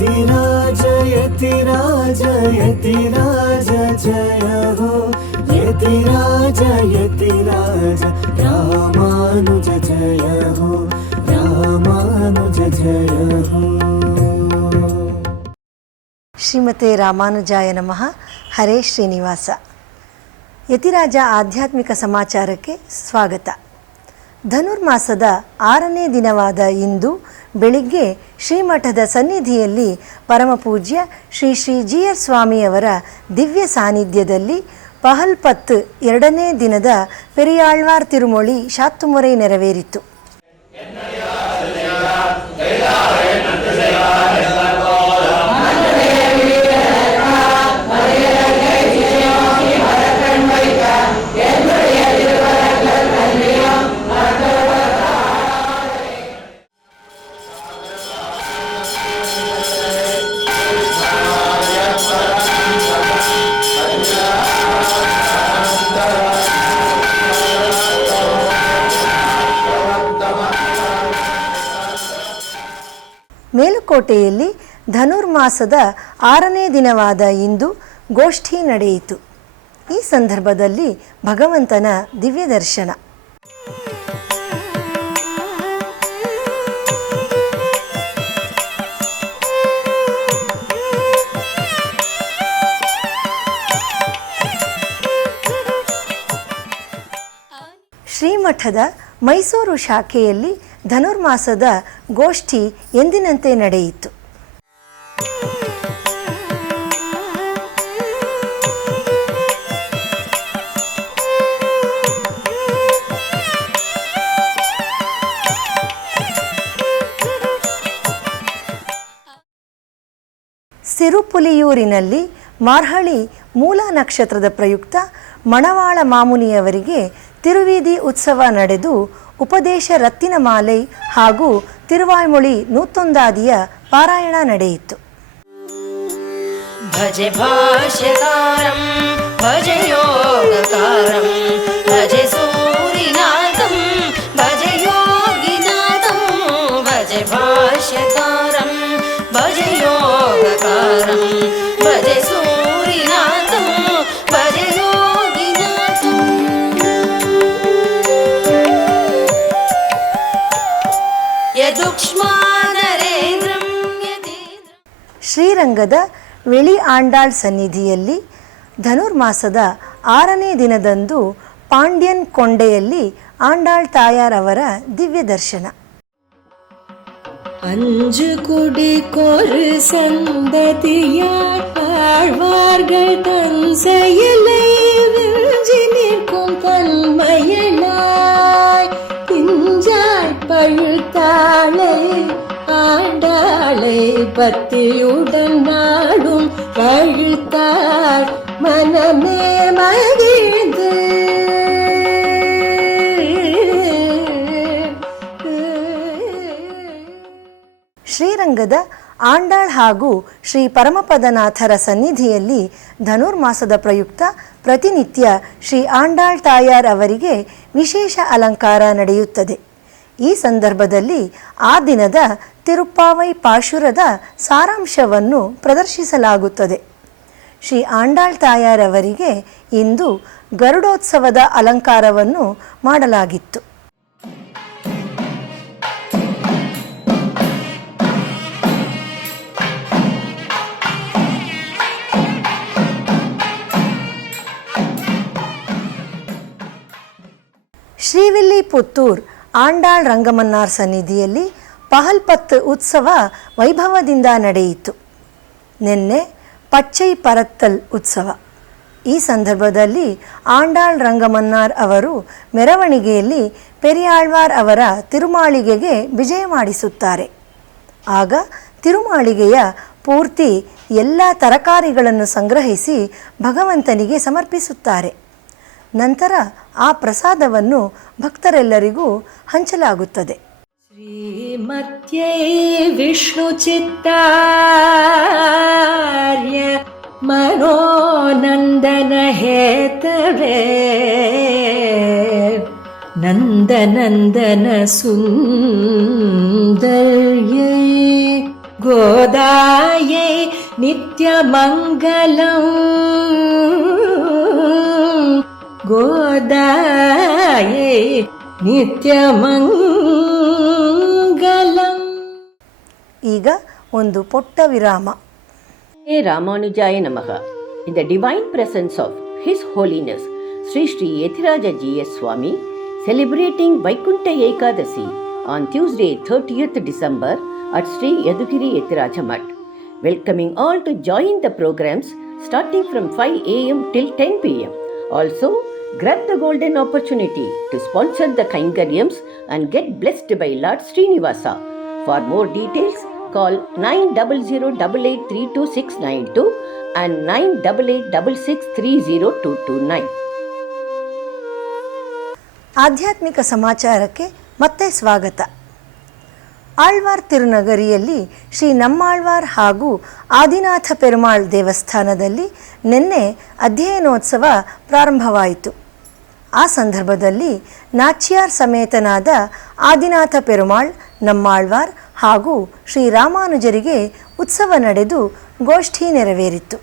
यतिराज यतिराज यतिराज जय हो यतिराज यतिराज रामानुज जय हो रामानुज जय हो। ಶ್ರೀಮತೆ ರಾಮಾನುಜಾಯ ನಮಃ. ಹರೇ ಶ್ರೀನಿವಾಸ. ಯತಿರಾಜ ಆಧ್ಯಾತ್ಮಿಕ ಸಮಾಚಾರಕ್ಕೆ ಸ್ವಾಗತ. ಧನುರ್ಮಾಸದ 6ನೇ ದಿನವಾದ ಇಂದು ಬೆಳಿಗ್ಗೆ ಶ್ರೀಮಠದ ಸನ್ನಿಧಿಯಲ್ಲಿ ಪರಮಪೂಜ್ಯ ಶ್ರೀ ಶ್ರೀ ಜಿ.ಆರ್. ಸ್ವಾಮಿಯವರ ದಿವ್ಯ ಸಾನ್ನಿಧ್ಯದಲ್ಲಿ ಪಹಲ್ಪತ್ತು 2ನೇ ದಿನದ ಪೆರಿಯಾಳ್ವಾರ್ ತಿರುಮೊಳಿ ಶಾತ್ತುಮೊರೆ ನೆರವೇರಿತು. ಮೇಲುಕೋಟೆಯಲ್ಲಿ ಧನುರ್ಮಾಸದ 6ನೇ ದಿನವಾದ ಇಂದು ಗೋಷ್ಠಿ ನಡೆಯಿತು. ಈ ಸಂದರ್ಭದಲ್ಲಿ ಭಗವಂತನ ದಿವ್ಯ ದರ್ಶನ. ಶ್ರೀಮಠದ ಮೈಸೂರು ಶಾಖೆಯಲ್ಲಿ ಧನುರ್ಮಾಸದ ಗೋಷ್ಠಿ ಎಂದಿನಂತೆ ನಡೆಯಿತು. ಸಿರುಪುಲಿಯೂರಿನಲ್ಲಿ ಮಾರ್ಹಳಿ ಮೂಲ ನಕ್ಷತ್ರದ ಪ್ರಯುಕ್ತ ಮಣವಾಳ ಮಾಮುನಿಯವರಿಗೆ ತಿರುವೀದಿ ಉತ್ಸವ ನಡೆದು ಉಪದೇಶ ರತ್ತಿನಮಾಲೆ ಹಾಗೂ ತಿರುವಾಯ್ಮೊಳಿ ನೂತೊಂದಾದಿಯ ಪಾರಾಯಣ ನಡೆಯಿತು. ಭಜೆ ಭಾಷ್ಯಕಾರಂ ಭಜೆ ಯೋಗಕಾರಂ ಭಜೆ ಸೂರಿನಾಥಂ ಭಜೆ ಯೋಗಿನಾಥಂ ಭಜೆ ಭಾಷ್ಯಕಾರಂ ಭಜೆ ಯೋಗಕಾರಂ ಭಜೆ ಸೂರಿನಾಥಂ ಭಜೆ ಯೋಗಿನಾಥಂ. ಶ್ರೀರಂಗದ ವೆಳಿ ಆಂಡಾಳ್ ಸನ್ನಿಧಿಯಲ್ಲಿ ಧನುರ್ಮಾಸದ 6ನೇ ದಿನದಂದು ಪಾಂಡ್ಯನ್ ಕೊಂಡೆಯಲ್ಲಿ ಆಂಡಾಳ್ ತಾಯಾರವರ ದಿವ್ಯ ದರ್ಶನ. அஞ்சு குடி கொரு சந்ததியாழ்வார்கள் தன் செயலை விஞ்சி நிற்கும் தன்மையனாய் பிஞ்சாய் பழுத்தாளை ஆண்டாளை பத்தியுடன் நாடும் பழுத்தாள் மனமே மகிழ்ந்து ಶ್ರೀರಂಗದ ಆಂಡಾಳ್ ಹಾಗೂ ಶ್ರೀ ಪರಮಪದನಾಥರ ಸನ್ನಿಧಿಯಲ್ಲಿ ಧನುರ್ಮಾಸದ ಪ್ರಯುಕ್ತ ಪ್ರತಿನಿತ್ಯ ಶ್ರೀ ಆಂಡಾಳ್ ತಾಯಾರ್ ಅವರಿಗೆ ವಿಶೇಷ ಅಲಂಕಾರ ನಡೆಯುತ್ತದೆ. ಈ ಸಂದರ್ಭದಲ್ಲಿ ಆ ದಿನದ ತಿರುಪ್ಪಾವೈ ಪಾಶುರದ ಸಾರಾಂಶವನ್ನು ಪ್ರದರ್ಶಿಸಲಾಗುತ್ತದೆ. ಶ್ರೀ ಆಂಡಾಳ್ ತಾಯಾರ್ ಅವರಿಗೆ ಇಂದು ಗರುಡೋತ್ಸವದ ಅಲಂಕಾರವನ್ನು ಮಾಡಲಾಗಿತ್ತು. ಶ್ರೀವಿಲ್ಲಿಪುತ್ತೂರ್ ಆಂಡಾಳ್ ರಂಗಮನ್ನಾರ್ ಸನ್ನಿಧಿಯಲ್ಲಿ ಪಹಲ್ಪತ್ತು ಉತ್ಸವ ವೈಭವದಿಂದ ನಡೆಯಿತು. ನಿನ್ನೆ ಪಚ್ಚೈ ಪರತ್ತಲ್ ಉತ್ಸವ. ಈ ಸಂದರ್ಭದಲ್ಲಿ ಆಂಡಾಳ್ ರಂಗಮನ್ನಾರ್ ಅವರು ಮೆರವಣಿಗೆಯಲ್ಲಿ ಪೆರಿಯಾಳ್ವಾರ್ ಅವರ ತಿರುಮಾಳಿಗೆಗೆ ವಿಜಯ ಮಾಡಿಸುತ್ತಾರೆ. ಆಗ ತಿರುಮಾಳಿಗೆಯ ಪೂರ್ತಿ ಎಲ್ಲ ತರಕಾರಿಗಳನ್ನು ಸಂಗ್ರಹಿಸಿ ಭಗವಂತನಿಗೆ ಸಮರ್ಪಿಸುತ್ತಾರೆ. ನಂತರ ಆ ಪ್ರಸಾದವನ್ನು ಭಕ್ತರೆಲ್ಲರಿಗೂ ಹಂಚಲಾಗುತ್ತದೆ. ಶ್ರೀಮತ್ಯೈ ವಿಷ್ಣು ಚಿತ್ತಾರ್ಯ ಮನೋನಂದನ ಹೇತವೇ ನಂದನಂದನ ಸುಂದರ್ಯೈ ಗೋದಾಯ नित्यमङ्गलं गोदायै नित्यमङ्गलम्. ಈಗ ಒಂದು ಪುಟ್ಟ ವಿರಾಮ. Hey Ramanujaya Namaha. In the divine presence of His Holiness Sri Sri Yetiraja G.S. Swami, celebrating Vaikunta Ekadasi on Tuesday 30th December at Sri Yadugiri Yetiraja Mat. Welcoming all to join the programs starting from 5 a.m. till 10 p.m. Also, grab the golden opportunity to sponsor the Kaingaryams and get blessed by Lord Srinivasa. For more details, call 9008832692 and 9886630229. ಆಧ್ಯಾತ್ಮಿಕ ಸಮಾಚಾರಕ್ಕೆ ಮತ್ತೆ ಸ್ವಾಗತ. ಆಳ್ವಾರ್ ತಿರುನಗರಿಯಲ್ಲಿ ಶ್ರೀ ನಮ್ಮಾಳ್ವಾರ್ ಹಾಗೂ ಆದಿನಾಥ ಪೆರುಮಾಳ್ ದೇವಸ್ಥಾನದಲ್ಲಿ ನಿನ್ನೆ ಅಧ್ಯಯನೋತ್ಸವ ಪ್ರಾರಂಭವಾಯಿತು. ಆ ಸಂದರ್ಭದಲ್ಲಿ ನಾಚ್ಯಾರ್ ಸಮೇತನಾದ ಆದಿನಾಥ ಪೆರುಮಾಳ್, ನಮ್ಮಾಳ್ವಾರ್ ಹಾಗೂ ಶ್ರೀ ರಾಮಾನುಜರಿಗೆ ಉತ್ಸವ ನಡೆದು ಗೋಷ್ಠಿ ನೆರವೇರಿತು.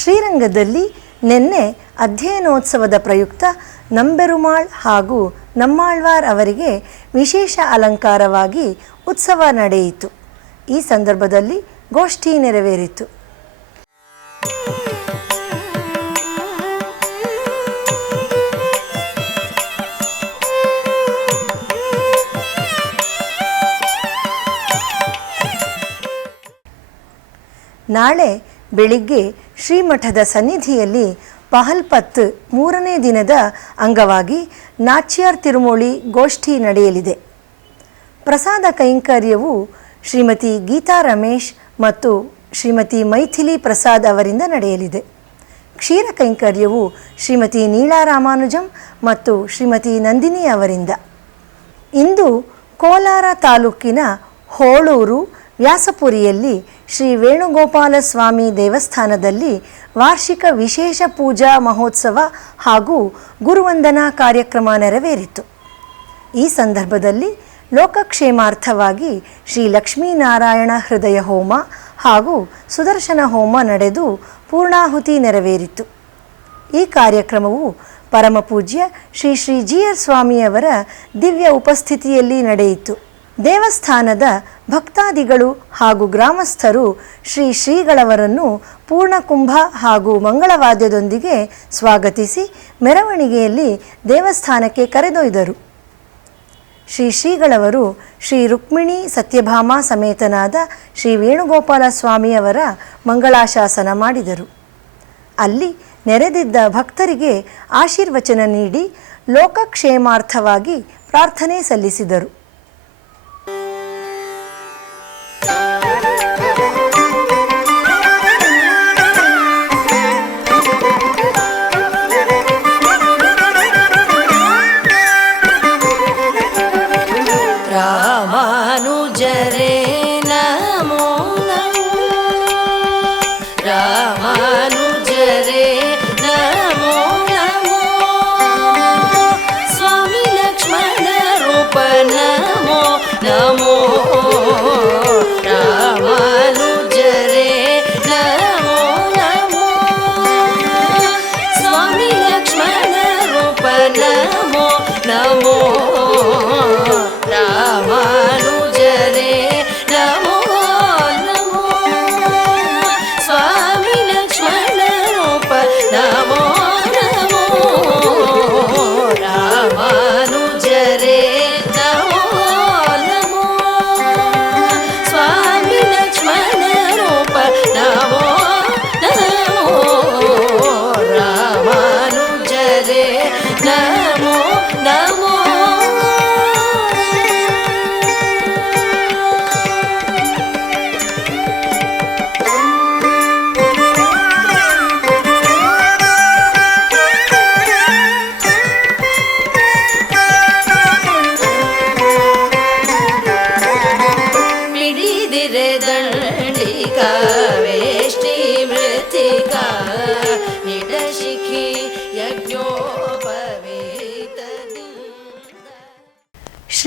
ಶ್ರೀರಂಗದಲ್ಲಿ ನಿನ್ನೆ ಅಧ್ಯಯನೋತ್ಸವದ ಪ್ರಯುಕ್ತ ನಂಬೆರುಮಾಳ್ ಹಾಗೂ ನಮ್ಮಾಳ್ವಾರ್ ಅವರಿಗೆ ವಿಶೇಷ ಅಲಂಕಾರವಾಗಿ ಉತ್ಸವ ನಡೆಯಿತು. ಈ ಸಂದರ್ಭದಲ್ಲಿ ಗೋಷ್ಠಿ ನೆರವೇರಿತು. ನಾಳೆ ಬೆಳಿಗ್ಗೆ ಶ್ರೀಮಠದ ಸನ್ನಿಧಿಯಲ್ಲಿ ಪಹಲ್ಪತ್ 3ನೇ ದಿನದ ಅಂಗವಾಗಿ ನಾಚ್ಯಾರ್ ತಿರುಮೋಳಿ ಗೋಷ್ಠಿ ನಡೆಯಲಿದೆ. ಪ್ರಸಾದ ಕೈಂಕರ್ಯವು ಶ್ರೀಮತಿ ಗೀತಾ ರಮೇಶ್ ಮತ್ತು ಶ್ರೀಮತಿ ಮೈಥಿಲಿ ಪ್ರಸಾದ್ ಅವರಿಂದ ನಡೆಯಲಿದೆ. ಕ್ಷೀರ ಕೈಂಕರ್ಯವು ಶ್ರೀಮತಿ ನೀಳಾ ರಾಮಾನುಜಂ ಮತ್ತು ಶ್ರೀಮತಿ ನಂದಿನಿ ಅವರಿಂದ. ಇಂದು ಕೋಲಾರ ತಾಲೂಕಿನ ಹೋಳೂರು ವ್ಯಾಸಪುರಿಯಲ್ಲಿ ಶ್ರೀ ವೇಣುಗೋಪಾಲ ಸ್ವಾಮಿ ದೇವಸ್ಥಾನದಲ್ಲಿ ವಾರ್ಷಿಕ ವಿಶೇಷ ಪೂಜಾ ಮಹೋತ್ಸವ ಹಾಗೂ ಗುರುವಂದನಾ ಕಾರ್ಯಕ್ರಮ ನೆರವೇರಿತು. ಈ ಸಂದರ್ಭದಲ್ಲಿ ಲೋಕಕ್ಷೇಮಾರ್ಥವಾಗಿ ಶ್ರೀ ಲಕ್ಷ್ಮೀನಾರಾಯಣ ಹೃದಯ ಹೋಮ ಹಾಗೂ ಸುದರ್ಶನ ಹೋಮ ನಡೆದು ಪೂರ್ಣಾಹುತಿ ನೆರವೇರಿತು. ಈ ಕಾರ್ಯಕ್ರಮವು ಪರಮಪೂಜ್ಯ ಶ್ರೀ ಶ್ರೀ ಜಿ.ಆರ್. ಸ್ವಾಮಿಯವರ ದಿವ್ಯ ಉಪಸ್ಥಿತಿಯಲ್ಲಿ ನಡೆಯಿತು. ದೇವಸ್ಥಾನದ ಭಕ್ತಾದಿಗಳು ಹಾಗೂ ಗ್ರಾಮಸ್ಥರು ಶ್ರೀ ಶ್ರೀಗಳವರನ್ನು ಪೂರ್ಣಕುಂಭ ಹಾಗೂ ಮಂಗಳವಾದ್ಯದೊಂದಿಗೆ ಸ್ವಾಗತಿಸಿ ಮೆರವಣಿಗೆಯಲ್ಲಿ ದೇವಸ್ಥಾನಕ್ಕೆ ಕರೆದೊಯ್ದರು. ಶ್ರೀ ಶ್ರೀಗಳವರು ಶ್ರೀ ರುಕ್ಮಿಣಿ ಸತ್ಯಭಾಮ ಸಮೇತನಾದ ಶ್ರೀ ವೇಣುಗೋಪಾಲ ಸ್ವಾಮಿಯವರ ಮಂಗಳಾಶಾಸನ ಮಾಡಿದರು. ಅಲ್ಲಿ ನೆರೆದಿದ್ದ ಭಕ್ತರಿಗೆ ಆಶೀರ್ವಚನ ನೀಡಿ ಲೋಕಕ್ಷೇಮಾರ್ಥವಾಗಿ ಪ್ರಾರ್ಥನೆ ಸಲ್ಲಿಸಿದರು. ರಾಮಾನುಜರೇ ನಮೋ ನಮೋ, ರಾಮಾನುಜರೇ ನಮೋ ನಮೋ, ಸ್ವಾಮಿ ಲಕ್ಷ್ಮಣ ರೂಪನ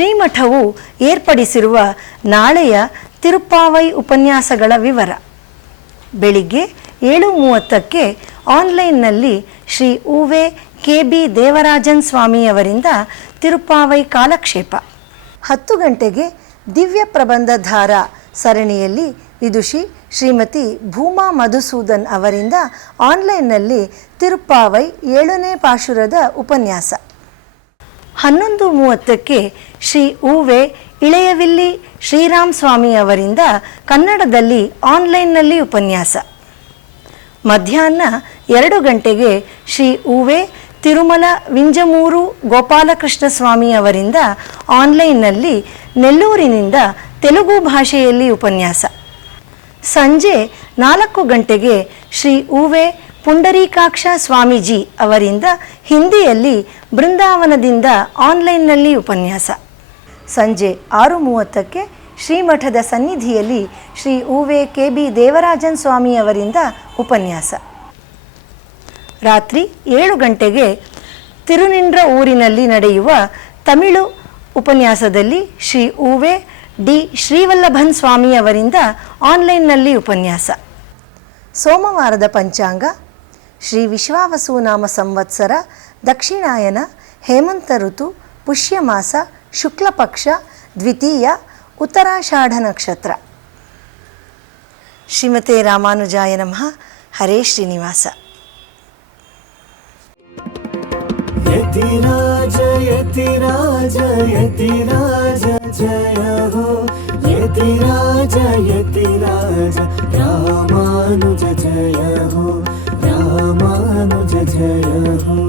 ಶ್ರೀಮಠವು ಏರ್ಪಡಿಸಿರುವ ನಾಳೆಯ ತಿರುಪ್ಪಾವೈ ಉಪನ್ಯಾಸಗಳ ವಿವರ. ಬೆಳಿಗ್ಗೆ 7:30ಕ್ಕೆ ಆನ್ಲೈನ್ನಲ್ಲಿ ಶ್ರೀ ಉವೆ ಕೆ.ಬಿ. ದೇವರಾಜನ್ ಸ್ವಾಮಿಯವರಿಂದ ತಿರುಪ್ಪಾವೈ ಕಾಲಕ್ಷೇಪ. 10 ಗಂಟೆಗೆ ದಿವ್ಯ ಪ್ರಬಂಧಧಾರ ಸರಣಿಯಲ್ಲಿ ವಿದುಷಿ ಶ್ರೀಮತಿ ಭೂಮಾ ಮಧುಸೂದನ್ ಅವರಿಂದ ಆನ್ಲೈನ್ನಲ್ಲಿ ತಿರುಪ್ಪಾವೈ 7ನೇ ಪಾಶುರದ ಉಪನ್ಯಾಸ. 11:30ಕ್ಕೆ ಶ್ರೀ ಉವೆ ಇಳೆಯವಿಲ್ಲಿ ಶ್ರೀರಾಮ್ ಸ್ವಾಮಿ ಅವರಿಂದ ಕನ್ನಡದಲ್ಲಿ ಆನ್ಲೈನ್ನಲ್ಲಿ ಉಪನ್ಯಾಸ. ಮಧ್ಯಾಹ್ನ 2 ಗಂಟೆಗೆ ಶ್ರೀ ಉವೆ ತಿರುಮಲ ವಿಂಜಮೂರು ಗೋಪಾಲಕೃಷ್ಣ ಸ್ವಾಮಿ ಅವರಿಂದ ಆನ್ಲೈನ್ನಲ್ಲಿ ನೆಲ್ಲೂರಿನಿಂದ ತೆಲುಗು ಭಾಷೆಯಲ್ಲಿ ಉಪನ್ಯಾಸ. ಸಂಜೆ 4 ಗಂಟೆಗೆ ಶ್ರೀ ಉವೆ ಪುಂಡರೀಕಾಕ್ಷ ಸ್ವಾಮೀಜಿ ಅವರಿಂದ ಹಿಂದಿಯಲ್ಲಿ ಬೃಂದಾವನದಿಂದ ಆನ್ಲೈನ್ನಲ್ಲಿ ಉಪನ್ಯಾಸ. ಸಂಜೆ 6:30ಕ್ಕೆ ಶ್ರೀಮಠದ ಸನ್ನಿಧಿಯಲ್ಲಿ ಶ್ರೀ ಉವೆ ಕೆ.ಬಿ. ದೇವರಾಜನ್ ಸ್ವಾಮಿ ಅವರಿಂದ ಉಪನ್ಯಾಸ. ರಾತ್ರಿ 7 ಗಂಟೆಗೆ ತಿರುನಿಂಡ್ರ ಊರಿನಲ್ಲಿ ನಡೆಯುವ ತಮಿಳು ಉಪನ್ಯಾಸದಲ್ಲಿ ಶ್ರೀ ಉವೆ ಡಿ ಶ್ರೀವಲ್ಲಭನ್ ಸ್ವಾಮಿ ಅವರಿಂದ ಆನ್ಲೈನ್ನಲ್ಲಿ ಉಪನ್ಯಾಸ. ಸೋಮವಾರದ ಪಂಚಾಂಗ ಶ್ರೀ ವಿಶ್ವಾವಸು ನಾಮ ಸಂವತ್ಸರ ದಕ್ಷಿಣಾಯನ ಹೇಮಂತ ಋತು ಪುಷ್ಯಮಾಸ ಶುಕ್ಲಪಕ್ಷ ದ್ವಿತೀಯ ಉತ್ತರಾಷಾಢ ನಕ್ಷತ್ರ. ಶ್ರೀಮತೆ ರಾಮಾನುಜಾಯ ನಮಃ. ಹರೇ ಶ್ರೀನಿವಾಸ. ಯತಿರಾಜ ಯತಿರಾಜ ಯತಿರಾಜ ಜಯ ಹೋ ಯತಿರಾಜ ಯತಿರಾಜ ರಾಮಾನುಜ ಜಯ ಹೋ ರಾಮಾನುಜ ಜಯ ಹೋ.